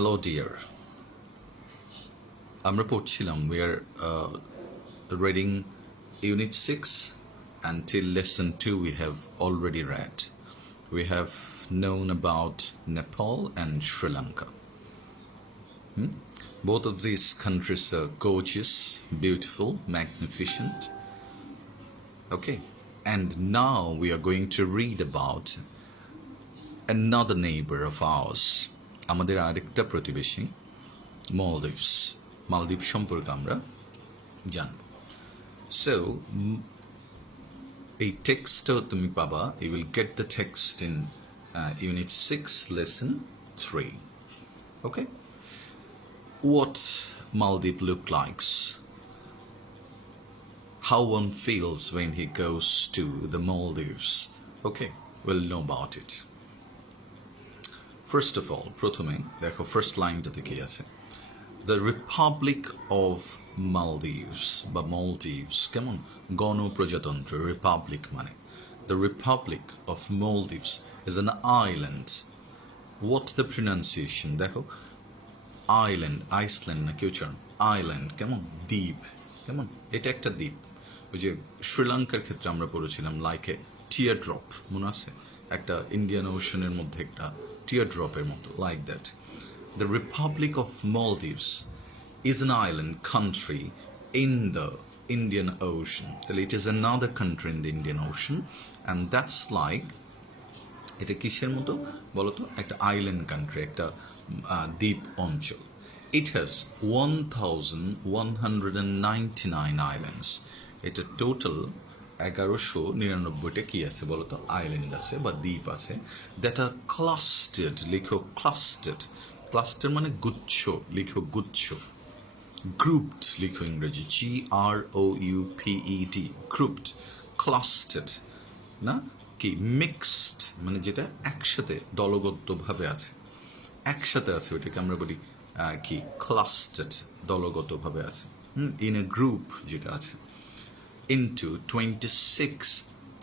Hello, dear. আমরা পড়ছিলাম we are reading Unit 6 until Lesson 2 we have already read. We have known about Nepal and Sri Lanka. Both of these countries are gorgeous, beautiful, magnificent. Okay, and now we are going to read about another neighbor of ours. আমাদের আরেকটা প্রতিবেশী Maldives. মালদ্বীপ সম্পর্কে আমরা জানব। So এই টেক্সটও তুমি পাবা, you will get the text in Unit 6, Lesson 3. Okay? What Maldives look likes, how one feels when he goes to the Maldives. Okay, we'll know about it. First of all, প্রথমে দেখো first লাইনটাতে কি আছে, The Republic of Maldives বা Maldives, কেমন গণপ্রজাতন্ত্র, Republic মানে The Republic of Maldives is an island. What's the pronunciation? দেখো island, Iceland না কেউ চান আইল্যান্ড, কেমন দ্বীপ, কেমন এটা একটা দ্বীপ। ওই যে শ্রীলঙ্কার ক্ষেত্রে আমরা পড়েছিলাম লাইক এ টিয়ার ড্রপ, মনে আছে একটা ইন্ডিয়ান ওশনের মধ্যে একটা টিয়ার ড্রপের মতো, like that. The Republic of Maldives is an island country in the Indian Ocean. So it is another country in the Indian Ocean, and that's like এটা কিসের মতো বলো তো, একটা আইল্যান্ড কান্ট্রি, একটা দ্বীপ অঞ্চল। It has 1199 islands. এটা টোটাল 1199টা কি আছে বলো তো, আইল্যান্ড আছে বা দ্বীপ আছে, দ্যাট আর ক্লাস্টার্ড, লিখো ক্লাস্টার্ড, ক্লাস্টার মানে গুচ্ছ, লিখো গুচ্ছ, গ্রুপড লিখো ইংরেজি GROUPED, গ্রুপড, ক্লাস্টার্ড না কি, মিক্সড মানে যেটা একসাথে দলগতভাবে আছে, একসাথে আছে, ওইটাকে আমরা বলি কি ক্লাস্টার্ড, দলগতভাবে আছে, ইন এ গ্রুপ যেটা আছে। ইন্টু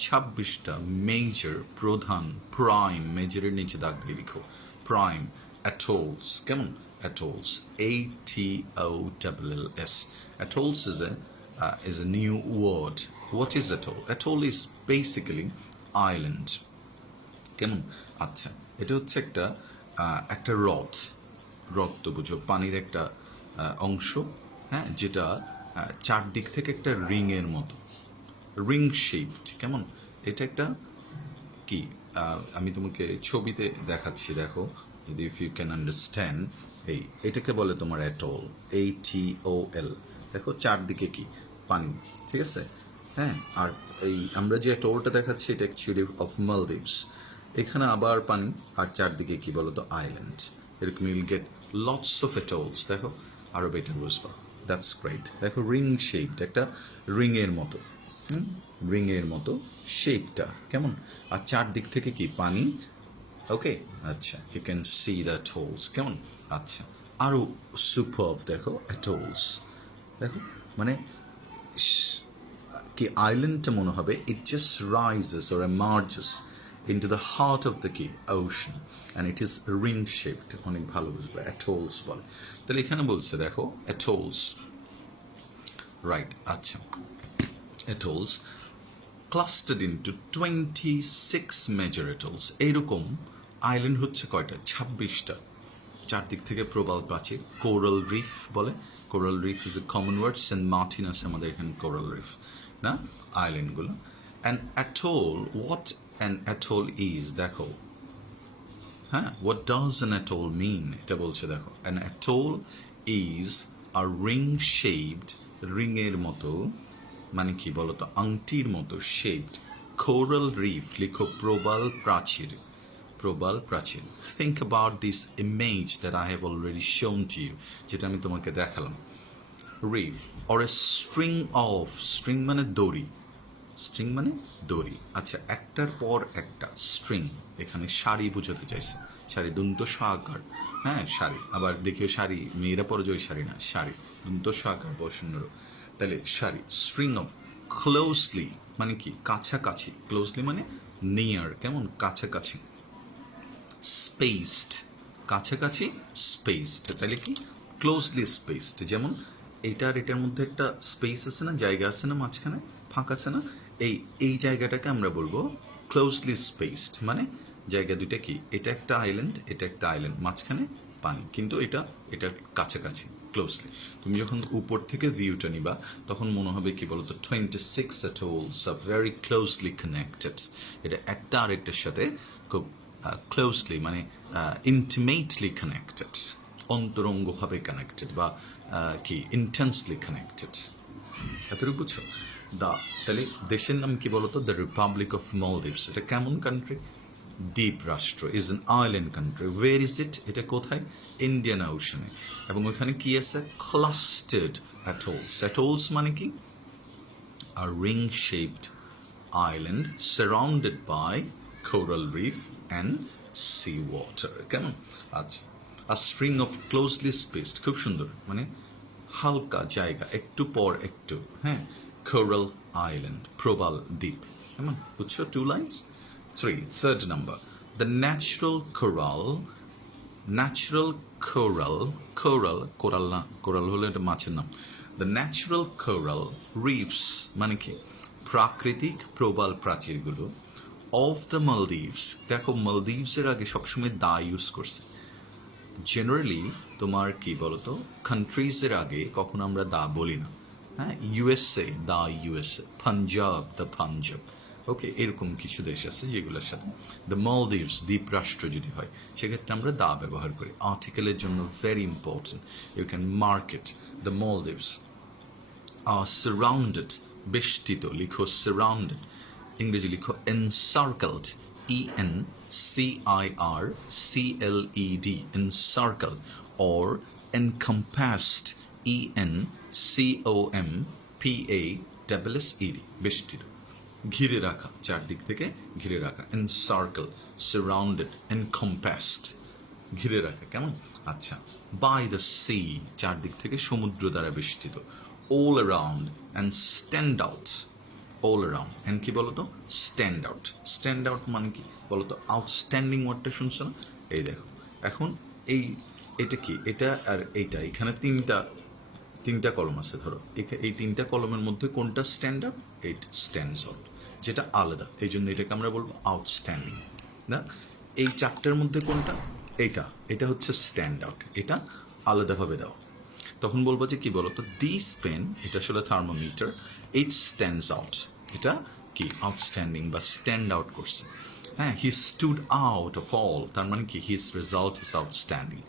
26টা মেজর, প্রধান, প্রাইম, মেজরের নিচে দাগ দিয়ে লিখো প্রাইম atolls, কেমন atolls, ATOLLS. Atolls is a new word. What is atoll? Atoll is basically island, কেমন আচ্ছা, এটা হচ্ছে একটা হ্রদ তো বুঝো, পানির একটা অংশ, হ্যাঁ, যেটা চারদিক থেকে একটা রিংয়ের মতো, রিং শেপড, কেমন এটা একটা কি, আমি তোমাকে ছবিতে দেখাচ্ছি, দেখো যদি ইফ ইউ ক্যান আন্ডারস্ট্যান্ড, এটাকে বলে তোমার অ্যাটল, ATOL, দেখো চারদিকে কি পানি, ঠিক আছে, হ্যাঁ। আর এই আমরা যে অ্যাটলটা দেখাচ্ছি এটা অ্যাকচুয়ালি অফ মালদ্বীপস, এখানে আবার পানি আর চারদিকে কি বলো তো আইল্যান্ড, এরকম ইউল গেট লটস অফ অ্যাটলস, দেখো আরও বেটার বুঝবা, দ্যাটস গ্রেট। দেখো রিং শেপড, একটা রিংয়ের মতো, রিংয়ের মতো শেপটা, কেমন, আর চারদিক থেকে কি পানি, ওকে আচ্ছা, ইউ ক্যান সি দ্য অ্যাটলস, কেমন আচ্ছা, আরও সুপারভ, দেখো অ্যাটলস, দেখো মানে কি আইল্যান্ডটা মনে হবে, it just rises or emerges into the heart of the key ocean and it is ring shaped, অনেক ভালো বুঝবে, atolls বলে। তাহলে এখানে বলছে দেখো atolls, রাইট আচ্ছা, atolls clustered into 26 major atolls। এইরকম আইল্যান্ড হচ্ছে কয়টা, 26টা, চারদিক থেকে প্রবাল প্রাচীর, কোরাল রিফ বলে, coral reef is a common word, Saint Martin আছে আমাদের এখানে কোরাল রিফ না, আইল্যান্ডগুলো। And atoll, what an atoll is, দেখো হ্যাঁ, what does an atoll mean, এটা বলছে দেখো, an atoll is a ring shaped, রিংয়ের মতো মানে কি বলতো, আংটির মতো, shaped coral reef, লিখো প্রবাল প্রাচীর, প্রবাল প্রাচীর। think about this image that I have already shown to you, যেটা আমি তোমাকে দেখালাম, reef or a string of, string মানে দড়ি, স্ট্রিং মানে দড়ি, আচ্ছা একটার পর একটা স্ট্রিং, এখানে শাড়ি বোঝাতে চাইছে, শাড়ি দন্ত সাকার, হ্যাঁ শাড়ি, আবার দেখিও শাড়ি মেয়েরা পরে জয় শাড়ি না, শাড়ি দন্ত সাকার বসন্নর, তাহলে শাড়ি, স্ট্রিং অফ ক্লোজলি মানে কি কাছাকাছি, ক্লোজলি মানে নিয়ার, কেমন কাছাকাছি, স্পেসড কাছাকাছি স্পেসড, তাহলে কি ক্লোজলি স্পেসড। যেমন এইটার এটার মধ্যে একটা স্পেস আছে না, জায়গা আছে না, মাঝখানে ফাঁক আছে না, এই জায়গাটাকে আমরা বলবো ক্লোজলি স্পেসড। মানে জায়গা দুইটা কি, এটা একটা আইল্যান্ড, এটা একটা আইল্যান্ড, মাঝখানে পানি, কিন্তু এটার কাছাকাছি ক্লোজলি। তুমি যখন উপর থেকে ভিউটা নিবা তখন মনে হবে কি বলতো, 26 atolls are very closely connected। এটা একটা আরেকটার সাথে খুব ক্লোজলি মানে ইন্টিমেটলি কানেক্টেড, অন্তরঙ্গভাবে কানেক্টেড, বা কি ইন্টেন্সলি কানেক্টেড। এতটুকু বুঝছো? তাহলে দেশের নাম কি বলতো, দ্য রিপাবলিক অফ মলদ্বীপস। এটা কেমন কান্ট্রি? দ্বীপ রাষ্ট্র, is an island country. ওয়ের is it? এটা কোথায়? ইন্ডিয়ান ওশনে। এবং ওইখানে কি আছে? ক্লাস্টার্ড অ্যাটলস। অ্যাটলস মানে কি? a ring-shaped island surrounded by coral reef and sea water. কেমন? আচ্ছা, a string of closely spaced, খুব সুন্দর, মানে হালকা জায়গা, একটু পর একটু, হ্যাঁ, coral island, প্রবাল দ্বীপ। কেমন? বুঝছো? 2 lines. 3, third number, the natural coral coral হলো এটা মাছের নাম। দ্য ন্যাচারাল কোরাল রিফস মানে কি? প্রাকৃতিক প্রবাল প্রাচীরগুলো অফ দ্য মালদ্বীপস। দেখো মালদ্বীপসের আগে সবসময় দা ইউজ করছে। জেনারেলি তোমার কি বলতো, কান্ট্রিজের আগে কখনো আমরা দা বলি না। হ্যাঁ, USA the USA, Punjab the Punjab. Okay, এরকম কিছু দেশ আছে যেগুলোর সাথে দ্য মালদ্বীপস দ্বীপরাষ্ট্র যদি হয় সেক্ষেত্রে আমরা দা ব্যবহার করি। আর্টিকেলের জন্য very important, you can market the Maldives are surrounded, বেষ্টিত, লিখো সারাউন্ডেড, ইংরেজি লিখো এনসার্কেলড, ENCIRCLED, encircle, or encompassed, ENCOMPASSED, বেষ্টিত, ঘিরে রাখা, চারদিক থেকে ঘিরে রাখা, encircle, surrounded, encompassed, ঘিরে রাখা। কেমন? আচ্ছা, বাই দ্য সি, চারদিক থেকে সমুদ্র দ্বারা বেষ্টিত, all around and stand out, all around and কি বলতো, স্ট্যান্ড আউট। স্ট্যান্ড আউট মানে কি বলতো? আউটস্ট্যান্ডিং ওয়ার্ডটা শুনছো না? এই দেখো, এখন এটা কি, এটা আর এইটা, এখানে তিনটা কলম আছে। ধরো এই তিনটা কলমের মধ্যে কোনটা stand out? It stands out, যেটা আলাদা, এই জন্য এটাকে আমরা বলবো আউটস্ট্যান্ডিং। না, এই চারটার মধ্যে কোনটা? এটা হচ্ছে স্ট্যান্ড আউট, এটা আলাদাভাবে দাও। তখন বলবো যে কি বলতো, দিস পেন, এটা আসলে থার্মোমিটার, ইট স্ট্যান্ডস আউট, এটা কি আউটস্ট্যান্ডিং বা স্ট্যান্ড আউট করছে। হ্যাঁ, he stood out of all, তার মানে কি his result is outstanding,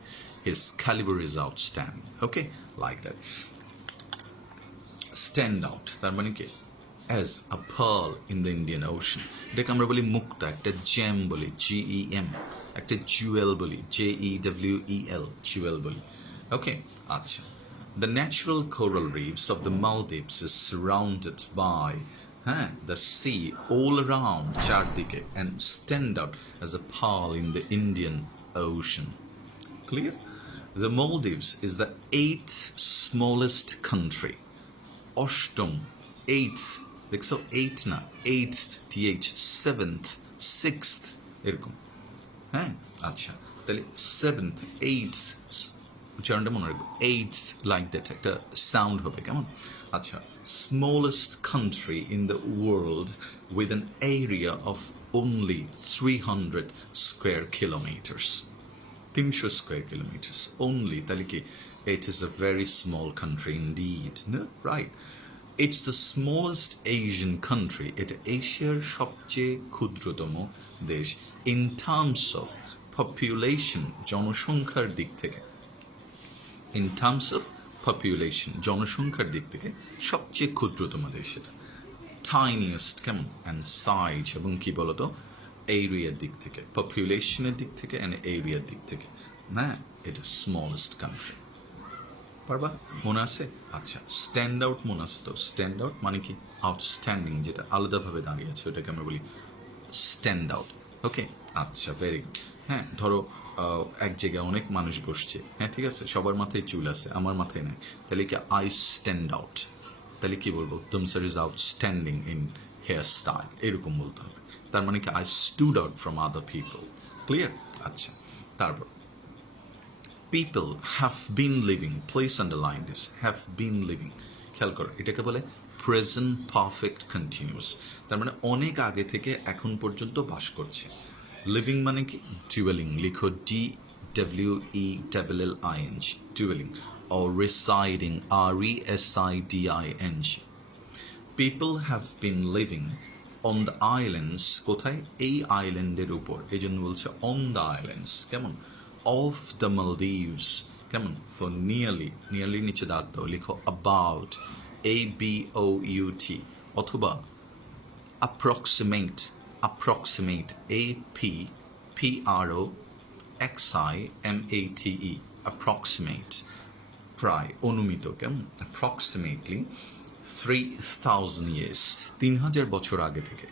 his calibre is outstanding. Okay, like that. Stand out তার মানে কি? As a pearl in the Indian ocean, এটাকে আমরা বলি মুক্তা, একটা জেম বলি, GEM, একটা জুয়েল বলি, JEWEL, জুয়েল বলি। ওকে, আচ্ছা, the natural coral reefs of the Maldives is surrounded by the sea all around, চারদিকে, and stand out as a pearl in the Indian Ocean. Clear? The Maldives is the 8th smallest country. অষ্টম, 8th, দেখছো 8 না, 8th, TH, 7th, 6th, এরকম। হ্যাঁ, আচ্ছা, তাহলে 7th, 8th, উচ্চারণটা মনে রাখবো, 8th, লাইক দ্যাট একটা সাউন্ড হবে। কেমন? আচ্ছা, smallest country in the world with an area of only 300 square kilometres, 300 square kilometres only. তাহলে কি, it is a very small country indeed, no? Right. It's the smallest Asian country, এটা এশিয়ার সবচেয়ে ক্ষুদ্রতম দেশ, in terms of population, জনসংখ্যার দিক থেকে, in terms of population, জনসংখ্যার দিক থেকে সবচেয়ে ক্ষুদ্রতম দেশ এটা। Tiniest, কেমন? and size, এবং কি বলতো, এরিয়ার দিক থেকে, পপুলেশনের দিক থেকে অ্যান্ড এরিয়ার দিক থেকে, না, এটা স্মলেস্ট কান্ট্রি। পারবা? মনে আছে? আচ্ছা, স্ট্যান্ড আউট মনে আছে তো? স্ট্যান্ড আউট মানে কি? আউটস্ট্যান্ডিং, যেটা আলাদাভাবে দাঁড়িয়ে আছে ওটাকে আমরা বলি স্ট্যান্ড আউট। ওকে, আচ্ছা, ভেরি গুড। হ্যাঁ, ধরো এক জায়গায় অনেক মানুষ বসছে, হ্যাঁ ঠিক আছে, সবার মাথায় চুল আছে, আমার মাথায় নাই, তাহলে কি আই স্ট্যান্ড আউট, তাহলে কি বলবো? তুমসার is outstanding in hair style, এরকম বলতে হবে। তার মানে কি I stood out from other people. Clear? আচ্ছা, তারপর people have been living, please underline this, have been living, খেয়াল করো এটাকে বলে প্রেজেন্ট পারফেক্ট কন্টিনিউয়াস, তার মানে অনেক আগে থেকে এখন পর্যন্ত বাস করছে। লিভিং মানে কি? ডুয়েলিং, লিখো DWELLING, duelling, or residing, RESIDING. People have been living on the islands, কোথায়? এই আইল্যান্ডের উপর, এই জন্য বলছে অন দ্য আইল্যান্ডস, কেমন? অফ দ্য মালদ্বীপস, কেমন? ফর নিয়ারলি, নিয়ারলি নিচে দাগ দাও, লিখো অ্যাবাউট, ABOUT, অথবা approximate, approximate, APPROXIMATE, approximate, প্রায়, অনুমিত, কেমন? approximately 3,000 years, 3,000 বছর আগে থেকে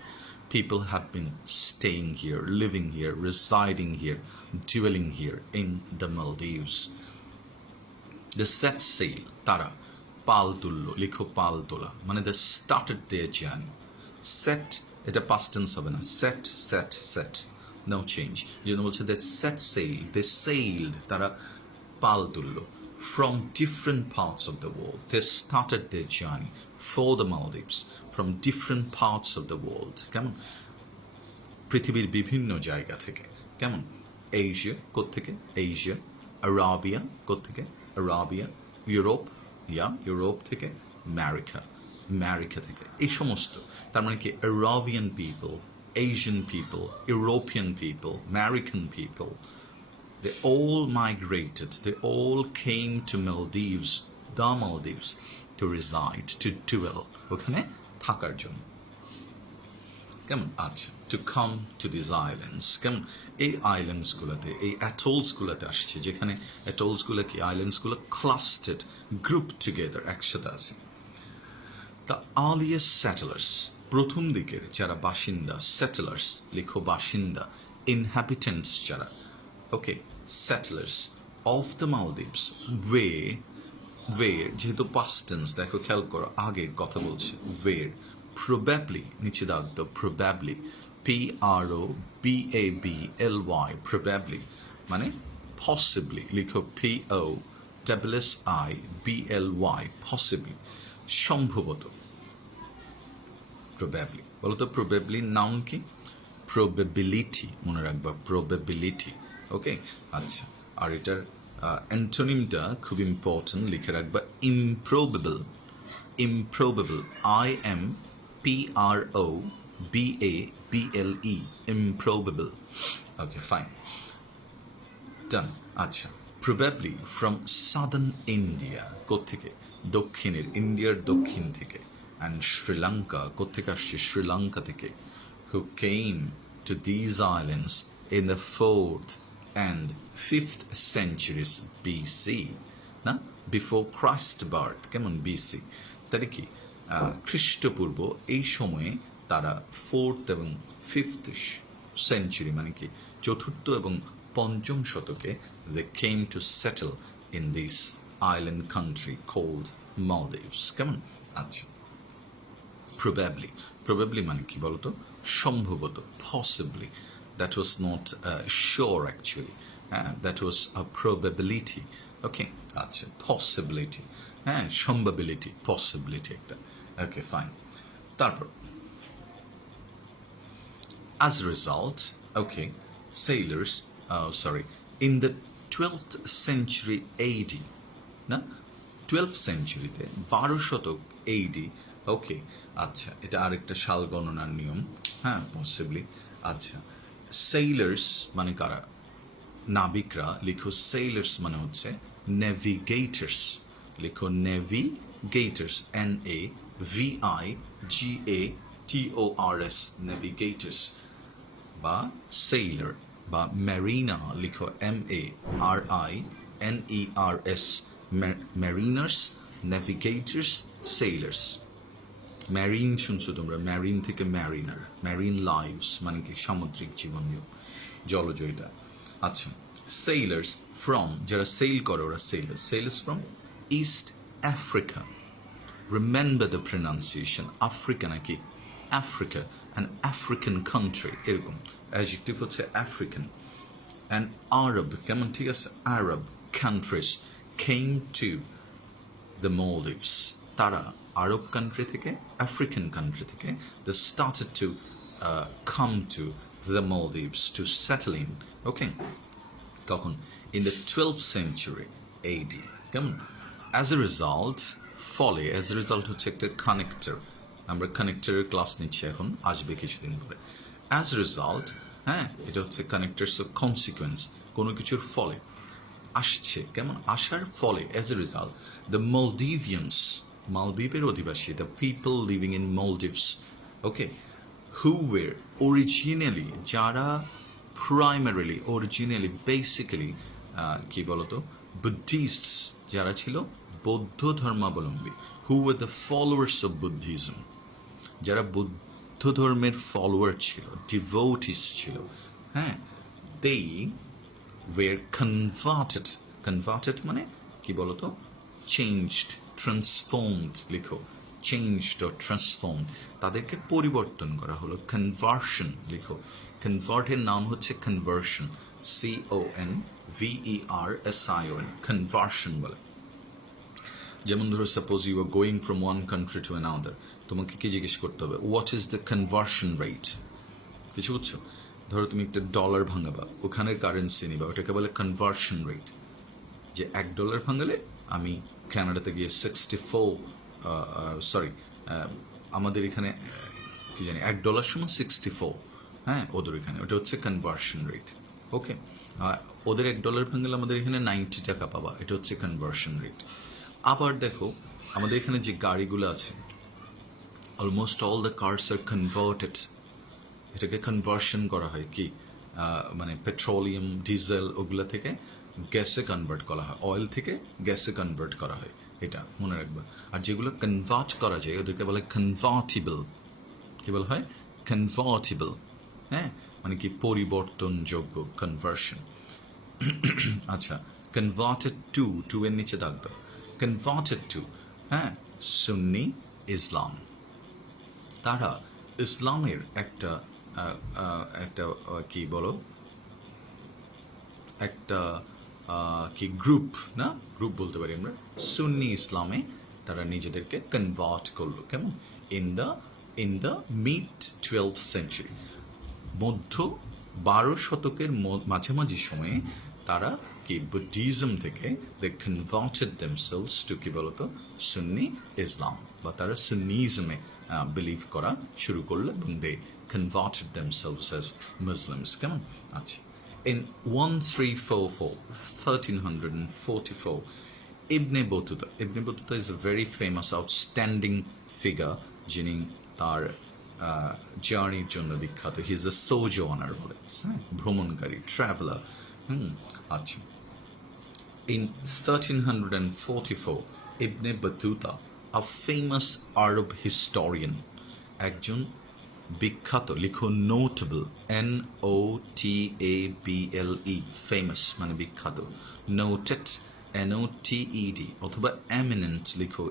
people have been staying here, living here, residing here, dwelling here in the Maldives. The set sail, তারা পাল তুললো, লিখো পাল তোলা, মানে they started their journey. Set, এটা past tense হবে না, set, set, set, no change, যেন বলছে that set sail, they sailed, তারা পাল তুললো, from different parts of the world, they started their journey for the Maldives from different parts of the world, কেমন? পৃথিবীর বিভিন্ন জায়গা থেকে, কেমন? এশিয়া, কোত্থেকে? এশিয়া। আরাবিয়া, কোত্থেকে? আরাবিয়া। ইউরোপ, ইউরোপ থেকে। আমেরিকা, আমেরিকা থেকে, এই সমস্ত, তার মানে কি? Arabian people, Asian people, European people, American people, they all migrated, they all came to Maldives, the Maldives, to reside, to dwell, ওখানে থাকার জন্য, কেমন? আচ্ছা, to come to these islands, কেমন? এই আইল্যান্ডসগুলোতে, এই অ্যাটলসগুলোতে আসছে, যেখানে অ্যাটলসগুলো কি? আইল্যান্ডসগুলো ক্লাস্টার্ড, গ্রুপ টুগেদার, একসাথে আছে। দ্য আর্লিয়েস্ট সেটেলার্স, প্রথম দিকের যারা বাসিন্দা, সেটেলার্স, লিখো বাসিন্দা, ইনহ্যাবিটেন্টস যারা, ওকে, settlers of the Maldives where, যেহেতু past tense, দেখো খেয়াল করো আগের কথা বলছে, where, probably, নিচে দাগ দাও, probably, PROBABLY, probably, মানে possibly, লিখো POSSIBLY, possibly, সম্ভবত, probably, বলো তো probably নাউন কি? probability, মনে রাখবা, probability, ওকে। আচ্ছা, আর এটার অ্যান্টোনিমটা খুব ইম্পর্টেন্ট, লিখে রাখবা, ইমপ্রোবেবল, ইমপ্রোবেবল, IMPROBABLE, ইমপ্রোবেবল, ওকে, ফাইন, ডান। আচ্ছা, প্রবাবলি ফ্রম সাদার্ন ইন্ডিয়া, কোত্থেকে? দক্ষিণের, ইন্ডিয়ার দক্ষিণ থেকে, অ্যান্ড শ্রীলঙ্কা, কোত্থেকে আসছে? শ্রীলঙ্কা থেকে, who came to these islands in the 4th and 5th centuries BC, না, before Christ birth, কেমন? BC, তাহলে কি? খ্রিস্টপূর্ব এই সময়ে তারা 4th এবং 5th সেঞ্চুরি, মানে কি? চতুর্থ এবং পঞ্চম শতকে they came to settle in this island country called Maldives, কেমন? আচ্ছা, probably, probably মানে কি বলতো? সম্ভবত, possibly, that was not sure actually, that was a probability, okay, আচ্ছা, possibility, হ্যাঁ, সম্ভাবিলিটি, possibility একটা, okay, fine, তারপর as a result, okay, sailors, in the 12th century AD, না, 12th সেঞ্চুরিতে, 12 শতক AD, ওকে, আচ্ছা, এটা আরেকটা সাল গণনার নিয়ম, হ্যাঁ, পসিবলি, আচ্ছা, sailors মানে কারা? নাবিকরা, লিখো sailors মানে হচ্ছে navigators, লিখো navigators, NAVIGATORS, navigators, বা sailor বা marina, লিখো MARINERS, mariners, navigators, sailors, marine শুনছো তোমরা, ম্যারিন থেকে ম্যারিনার, ম্যারিন লাইভস মানে কি? সামুদ্রিক জীবন, জলজয়িতা। আচ্ছা, sailors from, যারা সেল করে ওরা sailors, sailors from East Africa, remember the pronunciation, Africa নাকি আফ্রিকা, an African country, এরকম, অ্যাডজেক্টিভ হচ্ছে আফ্রিকান, and Arab, কেমন? ঠিক আছে, আরব, countries came to the Maldives. তারা আরব কান্ট্রি থেকে আফ্রিকান কান্ট্রি থেকে they started to come to the Maldives to settle in. Okay, তখন in the 12th century AD. কেমন? As a result হচ্ছে একটা কানেক্টর, আমরা কানেক্টরের ক্লাস নিচ্ছি এখন, আসবে কিছুদিন পরে। অ্যাজ এ রেজাল্ট, হ্যাঁ, এটা হচ্ছে কানেক্টার্স অফ কনসিকুয়েন্স, কোনো কিছুর ফলে আসছে, কেমন? আসার ফলে as a result the Maldivians, মালদ্বীপের অধিবাসী, the people living in Maldives, okay, who were originally, যারা অরিজিনালি বেসিক্যালি কি বলতো, বুদ্ধিস্ট, যারা ছিল বৌদ্ধ ধর্মাবলম্বী, who were the followers of Buddhism, যারা বৌদ্ধ ধর্মের ফলোয়ার ছিল, ডিভোটিস ছিল, হ্যাঁ, দে ওয়ের কনভার্টেড মানে কি বলতো, চেঞ্জড, ট্রান্সফর্মড, লিখো চেঞ্জড ও ট্রান্সফর্মড, তাদেরকে পরিবর্তন করা হলো, কনভার্সন, লিখো কনভার্টের নাম হচ্ছে কনভার্সন, CONVERSION, কনভার্সন বলে। যেমন ধরো suppose you are going from one country to another, তোমাকে কি জিজ্ঞেস করতে হবে, what is the conversion rate, কিছু বুঝছো? ধরো তুমি একটা ডলার ভাঙাবা, ওখানের কারেন্সি নিবা, ওটাকে বলে কনভার্সন রেট, যে $1 ভাঙালে আমি কানাডাতে গিয়ে 64, আমাদের এখানে কি জানি $1 সমান 64, হ্যাঁ, ওদের এখানে ওটা হচ্ছে কনভার্সন রেট। ওকে, ওদের $1 ভাঙলে আমাদের এখানে 90 টাকা পাবা, এটা হচ্ছে কনভার্সন রেট। আবার দেখো আমাদের এখানে যে গাড়িগুলো আছে, almost all the cars are converted, এটাকে কনভার্সন করা হয় কি, মানে পেট্রোলিয়াম, ডিজেল, ওগুলো থেকে গ্যাসে কনভার্ট করা হয়, অয়েল থেকে গ্যাসে কনভার্ট করা হয়, এটা মনে রাখবা। আর যেগুলো কনভার্ট করা যায় ওদেরকে বলে কনভার্টিবল, কি বলা হয়, কনভার্টিবল, হ্যাঁ, মানে কি পরিবর্তনযোগ্য, কনভার্সন। আচ্ছা, কনভার্টেড টু এর নিচে দাগ দাও, কনভার্টেড টু, হ্যাঁ, সুন্নি ইসলাম, তারা ইসলামের একটা কি বলো, একটা কি গ্রুপ, না গ্রুপ বলতে পারি আমরা, সুন্নি ইসলামে তারা নিজেদেরকে কনভার্ট করলো, কেমন, in the mid 12th century, মধ্য 12 শতকের মাঝামাঝি সময়ে তারা কি বুদ্ধিজম থেকে দে কনভার্টেড দেমসেলস টু কি বলতো, সুন্নি ইসলাম, বা তারা সুন্নিজমে বিলিভ করা শুরু করলো এবং দে কনভার্টেড দেমসেলস অ্যাজ মুসলিমস, কেমন? আচ্ছা, in 1344 Ibn Battuta is a very famous, outstanding figure, যিনি তার জার্নির জন্য বিখ্যাত, হি ইজ এ সোজর্নার বলে, ভ্রমণকারী, ট্রাভেলার। আচ্ছা, in 1344 Ibn Battuta, a famous Arab historian, একজন বিখ্যাত, লিখো নোটেবল, NOTABLE, ফেমাস মানে বিখ্যাত, নোটেড NOTED, অথবা এমিনেন্ট, লিখো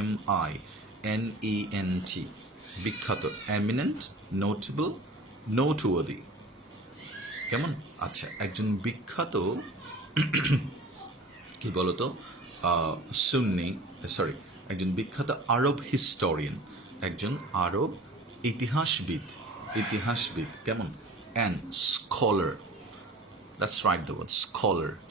EMINENT, বিখ্যাত, এমিনেন্ট, নোটেবল, নোটওয়ার্দি, কেমন? আচ্ছা, একজন বিখ্যাত কি বলতো, একজন বিখ্যাত আরব হিস্টোরিয়ান, একজন আরব ইতিহাসবিদ, কেমন? And scholar, that's right the word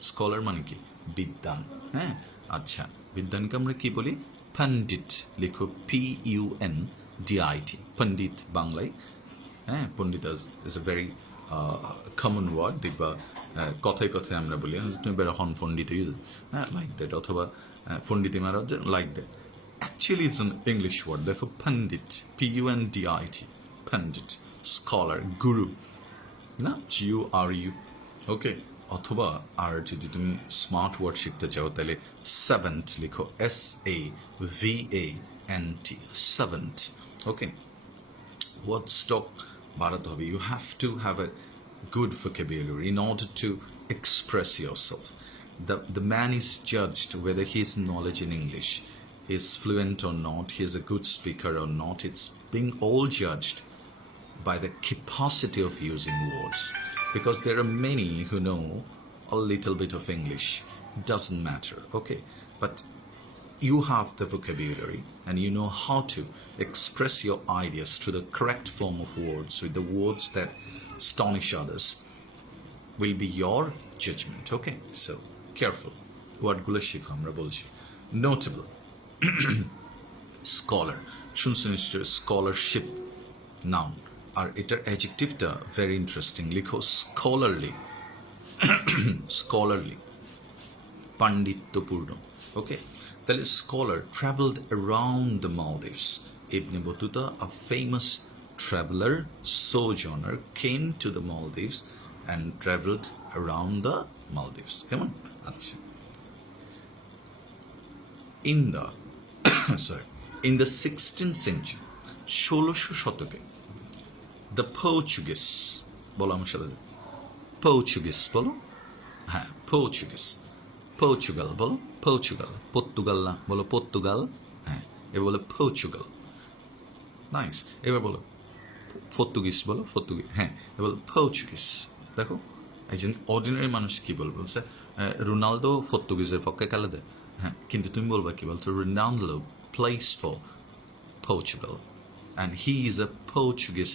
scholar মানে কি, বিদ্বান, হ্যাঁ। আচ্ছা, বিদ্বানকে আমরা কি বলি, পণ্ডিত, লিখো PUNDIT, পণ্ডিত বাংলায়, হ্যাঁ, pandit is a very common word, দেখবা কথায় কথায় আমরা বলি, তুমি বেরো হন পণ্ডিত, ইউজ, হ্যাঁ, লাইক দ্যাট, অথবা পণ্ডিত মহারাজ, like that. Actually, it's an English word. দেখো পণ্ডিত, PUNDIT, পণ্ডিত, স্কলার, গুরু, না, GURU, ওকে। অথবা আর যদি তুমি স্মার্ট ওয়ার্ড শিখতে চাও তাহলে সেভেন্থ, লিখো SAVANT, সেভেন্থ, ওকে। ওয়ার্ড স্টক বাড়াতে হবে, you have to have a good vocabulary in order to express yourself. The man is judged whether his knowledge in English is fluent or not, he is a good speaker or not. It's being all judged by the capacity of using words, because there are many who know a little bit of English doesn't matter, okay? But you have the vocabulary and you know how to express your ideas to the correct form of words with the words that astonish others will be your judgment, okay? So careful, ওয়ার্ডগুলো শিখো আমরা বলছি। Notable, scholar, শুনছো নিশ্চয়, scholarship noun, আর এটার অ্যাডজেক্টিভটা very interesting, লিখো scholarly, scholarly, পাণ্ডিত্যপূর্ণ, ওকে? তাহলে scholar travelled around the Maldives. Ibn Battuta, a famous traveler, sojourner, came to the Maldives and traveled around the Maldives. কেমন? আচ্ছা, in the sorry, in the 16th century, 1600 শতকে, the Portuguese, বলো আমার সাথে, Portuguese বলো, হ্যাঁ Portuguese, Portugal বলো, Portugal, Portugal না, বলো পর্তুগাল, হ্যাঁ এবার বলো পর্তুগাল, নাইস। এবার বলো পর্তুগিজ, বলো পর্তুগিজ, হ্যাঁ এবার বলো পর্তুগিজ। দেখো একজন অর্ডিনারি মানুষ কী বলবো, স্যার রোনালদো পর্তুগিজের পক্ষে খেলে দেয়, হ্যাঁ, কিন্তু তুমি বলবা কী বলতো, Ronaldo place for Portugal and he is a Portuguese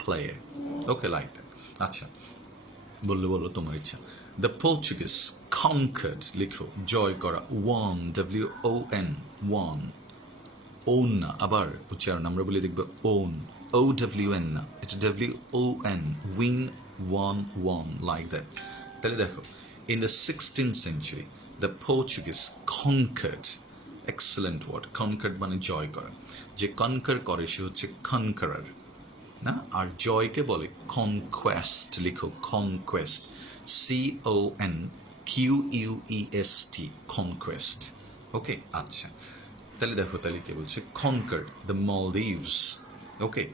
player, okay, like that. আচ্ছা, বললে বলো তোমার ইচ্ছা। দ্য পর্তুগিজ কনকার্ড, লিখো জয় করা, ওয়ান, WON, ওয়ান, ওন না, আবার উচ্চারণ আমরা বলে দেখবো ওন, OWN না, এটা WON, win, one, like that. তাহলে দেখো, in the 16th century the Portuguese conquered, excellent word, conquered মানে জয় করা, যে কনকার করে সে হচ্ছে কনকারার না, আর জয়কে বলে কনকোয়েস্ট, লিখো কনকোয়েস্ট, CONQUEST, কনকোয়েস্ট, ওকে? আচ্ছা, তাহলে দেখো, তাহলে কে বলছে conquered the Maldives, okay?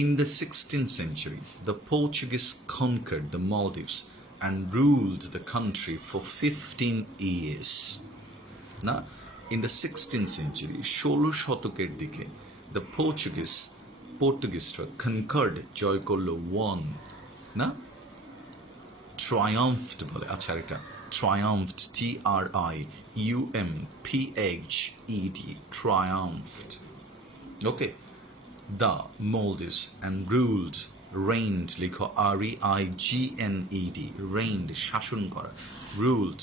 In the 16th century, the Portuguese conquered the Maldives and ruled the country for 15 years. না, in the 16th century, 16 শতকের দিকে, the পর্তুগিজরা কনকার্ড, জয় করলো, ওয়ান না, ট্রায়াম্ফড বলে, আচ্ছা আরেকটা triumphed, TRIUMPHED, triumphed, okay? The Maldives and ruled, reigned, লিখো REIGNED, reigned, শাসন করা, ruled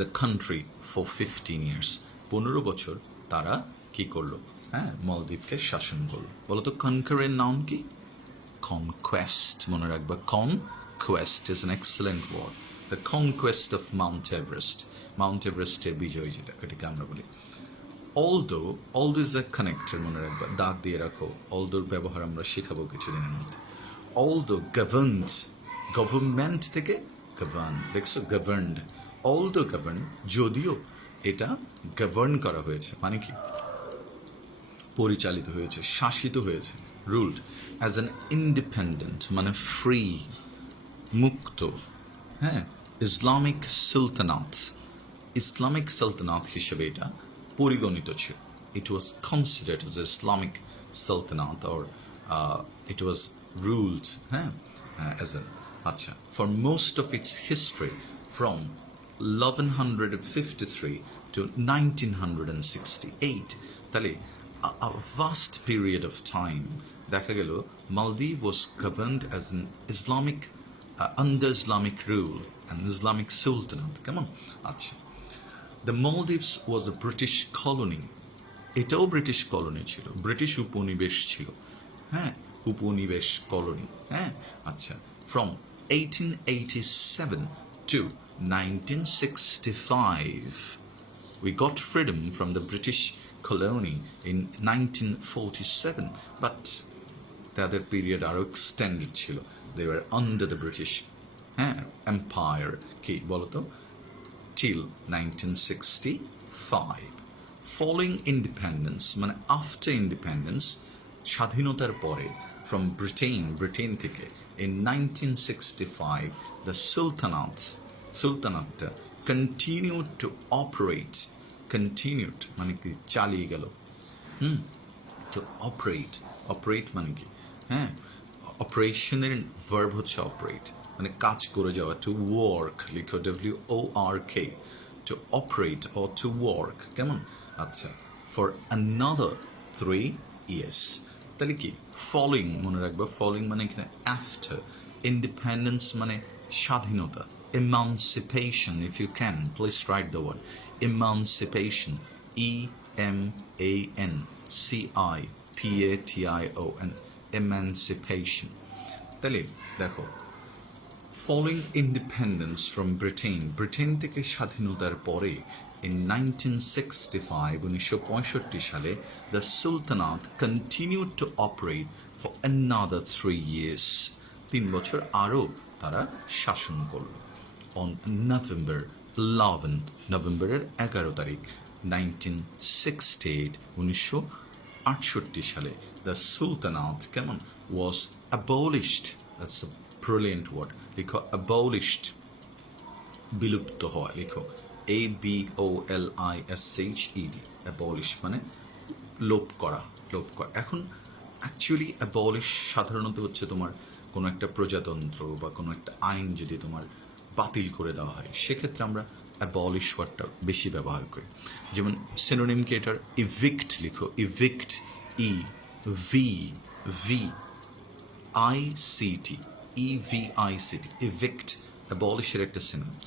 the country for 15 years, 15 বছর তারা কি করলো, হ্যাঁ, মালদ্বীপকে শাসন করলো। বলো তো কনকারের নাউন কি? কনকোয়েস্ট, মনে রাখবা, conquest is an excellent word. The conquest of mount Everest, mount এভারেস্টের বিজয়, যেটা এটাকে আমরা বলি। অলদো ইজ এ কানেক্টর, মনে রাখবা, দাগ দিয়ে রাখো, অলদোর ব্যবহার আমরা শেখাবো কিছুদিনের মধ্যে। অলদো গভর্নড, গভর্নমেন্ট থেকে গভর্ন, দেখছো গভর্নড, অলদো গভর্ন, যদিও এটা গভর্ন করা হয়েছে, মানে কি পরিচালিত হয়েছে, শাসিত হয়েছে, রুলড অ্যাজ অ্যান ইন্ডিপেন্ডেন্ট, মানে ফ্রি, মুক্ত, হ্যাঁ, ইসলামিক সুলতানাত, ইসলামিক সালতানাত হিসেবে এটা পরিগণিত ছিল। It was considered as Islamic sultanate, or it was ruled, হ্যাঁ, অ্যাজ এন, আচ্ছা, for most of its history from 1153 to 1968, তাহলে a vast period of time, দেখা গেল Maldives was governed as an Islamic, under Islamic rule and Islamic Sultanate, কেমন? আচ্ছা, the Maldives was a British colony, এটাও British colony ছিল, British উপনিবেশ ছিল, হ্যাঁ, উপনিবেশ কলোনি, হ্যাঁ, আচ্ছা, from 1887 to 1965. We got freedom from the British colony in 1947, but তাদের পিরিয়ড আরও এক্সটেন্ডেড ছিল, they were under the British, হ্যাঁ, empire, কি বলতো, till 1965. Following independence, মানে after independence, স্বাধীনতার পরে, from ব্রিটেন থেকে, in 1965, the Sultanate continued to operate, continued মানে কি চালিয়ে গেল, তো অপারেট মানে কি, হ্যাঁ, অপারেশনের ভার্ব হচ্ছে অপারেট, মানে কাজ করে যাওয়া, টু ওয়ার্ক লিখো WORK, two operate or to work, কেমন? আচ্ছা, ফর অ্যানাদার 3 years। তাহলে কি ফলোইং মনে রাখবে, ফলোইং মানে এখানে আফটার, ইন্ডিপেন্ডেন্স মানে স্বাধীনতা, emancipation, if you can please write the word emancipation, EMANCIPATION, emancipation। তাহলে দেখো, ফলোইং ইন্ডিপেন্ডেন্স ফ্রম ব্রিটেন থেকে স্বাধীনতার পরে in 1965 সালে the Sultanate continued to operate for another 3 years, 3 বছর আরও তারা শাসন করল। on November 11, নভেম্বরের 11 তারিখ 1968 সালে the Sultanate কেমন was abolished, that's a brilliant word, লিখো abolished, বিলুপ্ত হওয়া, লিখো ABOLISHED, অ্যাবলিশ মানে লোপ করা, লোপ করা। এখন অ্যাকচুয়ালি অ্যাবলিশ সাধারণত হচ্ছে তোমার কোনো একটা প্রজাতন্ত্র বা কোনো একটা আইন যদি তোমার বাতিল করে দেওয়া হয়, সেক্ষেত্রে আমরা অ্যাবলিশ ওয়ার্ডটা বেশি ব্যবহার করি। যেমন সিনোনিমকে এটার ইভিক্ট, লিখো ইভিক্ট, EVICT, ইভিক্ট, অ্যাবলিশের একটা সিনোনিম।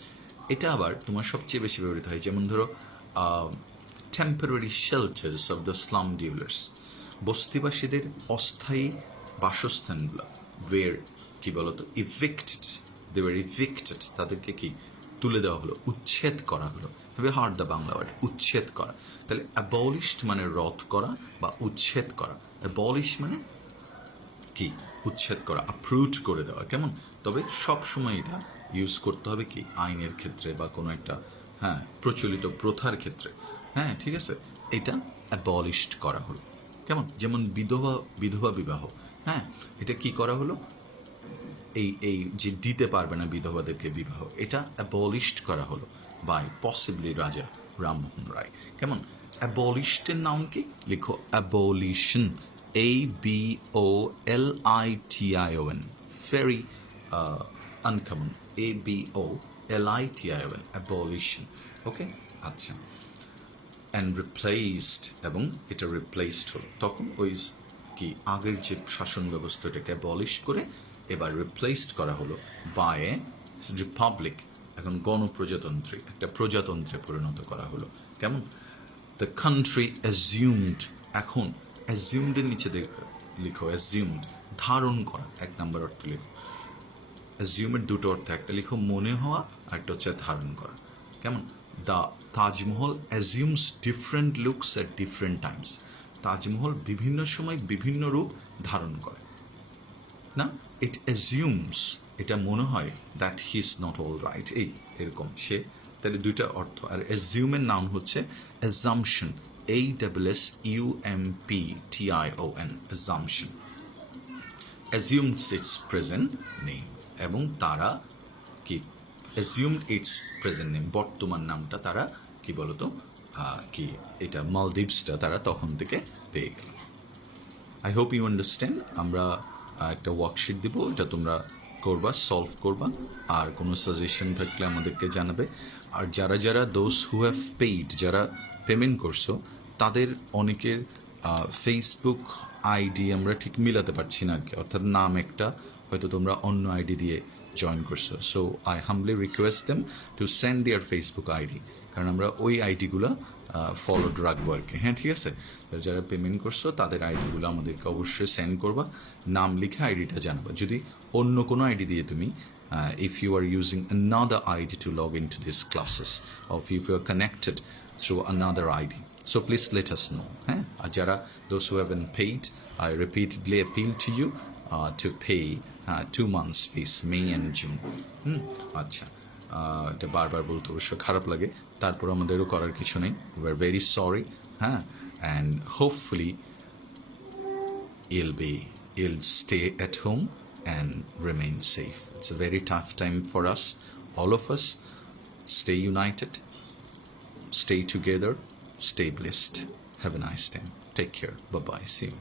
এটা আবার তোমার সবচেয়ে বেশি ব্যবহৃত হয়, যেমন ধরো temporary shelters of the slum dwellers, বস্তিবাসীদের অস্থায়ী বাসস্থানগুলো, ওয়ের কি বলতো ইভিক্টেড, দে ওয়ার ইভিক্টেড, তাদেরকে কি তুলে দেওয়া হলো, উচ্ছেদ করা হলো। হবে হার্ড দ্য বাংলা ওয়ার্ড উচ্ছেদ করা। তাহলে অ্যাবলিশড মানে রদ করা বা উচ্ছেদ করা, অ্যাবলিশ মানে কি উচ্ছেদ করা, অ্যাপ্রুভ করে দেওয়া, কেমন? তবে সব সময় এটা ইউজ করতে হবে কি আইনের ক্ষেত্রে বা কোনো একটা প্রচলিত প্রথার ক্ষেত্রে, ঠিক আছে, এটা অ্যাবলিশড করা হলো, কেমন? যেমন বিধবা বিবাহ, এটা কি করা হলো, এই যে দিতে পারবে না বিধবাদেরকে বিবাহ, এটা অ্যাবলিশড করা হলো বাই পসিবলি রাজা রামমোহন রায়, কেমন? অ্যাবলিশডের নাম কি, লিখো abolition, ABOLITION, very uncommon, ABOLITION, abolition, ওকে? আচ্ছা, অ্যান্ড রিপ্লেসড, এবং এটা রিপ্লেসড হলো, তখন ওই কি আগের যে শাসন ব্যবস্থাটাকে অ্যাবলিশ করে এবার রিপ্লেসড করা হলো বাই এ রিপাবলিক, এখন গণপ্রজাতন্ত্রী, একটা প্রজাতন্ত্রে পরিণত করা হলো, কেমন? দ্য কান্ট্রি অ্যাজিউমড, এখন অ্যাজিউমডের নিচে লিখো অ্যাজিউমড, ধারণ করা, 1 নম্বর অর্থ লিখো। অ্যাজিউমের দুটো অর্থ, একটা লিখো মনে হওয়া, আর একটা হচ্ছে ধারণ করা, কেমন? The Taj Mahal assumes different looks at different Times, Taj Mahal বিভিন্ন সময় বিভিন্ন রূপ ধারণ করে না, ইট অ্যাজিউমস, এটা মনে হয় that he is not all right, এরকম সে, তাহলে দুইটা অর্থ। আর অ্যাজিউমের নাম হচ্ছে assumption, ASSUMPTION, assumption, assumed its present name, এবং তারা কি assumed its present name, বর্তমান নামটা তারা কি বলতো কি এটা মালদ্বীপসটা তারা তখন থেকে পেয়ে গেল। I hope you understand. আমরা একটা ওয়ার্কশিট দিব, এটা তোমরা করবা, সলভ করবা, আর কোনো সাজেশন থাকলে আমাদেরকে জানাবে। আর যারা যারা দোজ হু হ্যাভ পেইড, যারা পেমেন্ট করছো, তাদের অনেকের ফেসবুক আইডি আমরা ঠিক মিলাতে পারছি না আর কি, অর্থাৎ নাম একটা, হয়তো তোমরা অন্য আইডি দিয়ে জয়েন করছো। So I Hanbali request them to send there Facebook ID, কারণ আমরা ওই আইডিগুলো ফলোড রাখবো আর কি। ঠিক আছে, যারা পেমেন্ট করছো তাদের আইডিগুলো আমাদেরকে অবশ্যই সেন্ড করবা, নাম লিখে আইডিটা জানাবা। যদি অন্য কোনো আইডি দিয়ে তুমি if you are using another ID to log into these classes, or if you are connected through another ID, so please let us know. আর যারা those who have been paid, I repeatedly appeal to you to pay 2 months fees, May and June. আচ্ছা, এটা বারবার বলতে অবশ্য খারাপ লাগে, তারপর আমাদেরও করার কিছু নেই, we are very sorry, and hopefully you'll stay at home and remain safe. It's a very tough time for us, all of us. Stay united, stay together, stay blessed. Have a nice time. Take care. Bye-bye. See you.